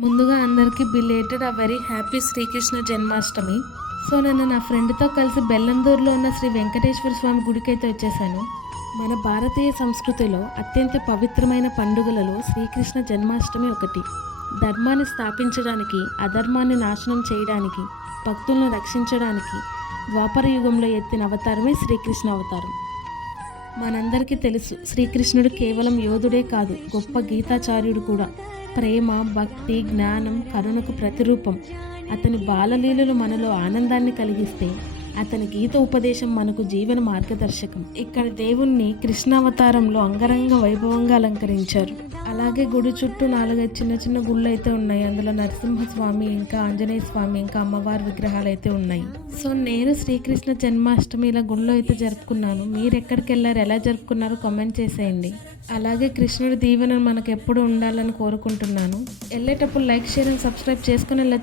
ముందుగా అందరికీ belated very happy Shri Krishna Janmashtami. So నేను నా ఫ్రెండ్తో కలిసి బెల్లందూరులో ఉన్న శ్రీ వెంకటేశ్వర స్వామి గుడికైతే వచ్చేసాను. మన భారతీయ సంస్కృతిలో అత్యంత పవిత్రమైన పండుగలలో శ్రీకృష్ణ జన్మాష్టమి ఒకటి. ధర్మాన్ని స్థాపించడానికి, అధర్మాన్ని నాశనం చేయడానికి, భక్తులను రక్షించడానికి ద్వాపర యుగంలో ఎత్తిన అవతారమే శ్రీకృష్ణ అవతారం. మనందరికీ తెలుసు, శ్రీకృష్ణుడు కేవలం యోధుడే కాదు, గొప్ప గీతాచార్యుడు కూడా. ప్రేమ, భక్తి, జ్ఞానం, కరుణకు ప్రతిరూపం. అతని బాలలీలలు మనలో ఆనందాన్ని కలిగిస్తే అతని గీత ఉపదేశం మనకు జీవన మార్గదర్శకం. ఇక్కడ దేవుణ్ణి కృష్ణావతారంలో అంగరంగ వైభవంగా అలంకరించారు. అలాగే గుడి చుట్టూ 4-5 చిన్న చిన్న గుళ్ళు అయితే ఉన్నాయి. అందులో నరసింహస్వామి, ఇంకా ఆంజనేయ స్వామి, ఇంకా అమ్మవారి విగ్రహాలు అయితే ఉన్నాయి. సో నేను శ్రీకృష్ణ జన్మాష్టమి ఇలా గుళ్ళో అయితే జరుపుకున్నాను. మీరు ఎక్కడికి వెళ్ళారు, ఎలా జరుపుకున్నారో కామెంట్ చేసేయండి. అలాగే కృష్ణుడి దీవెన మనకు ఎప్పుడు ఉండాలని కోరుకుంటున్నాను. వెళ్ళేటప్పుడు లైక్, షేర్ అండ్ సబ్స్క్రైబ్ చేసుకుని వెళ్ళచ్చు.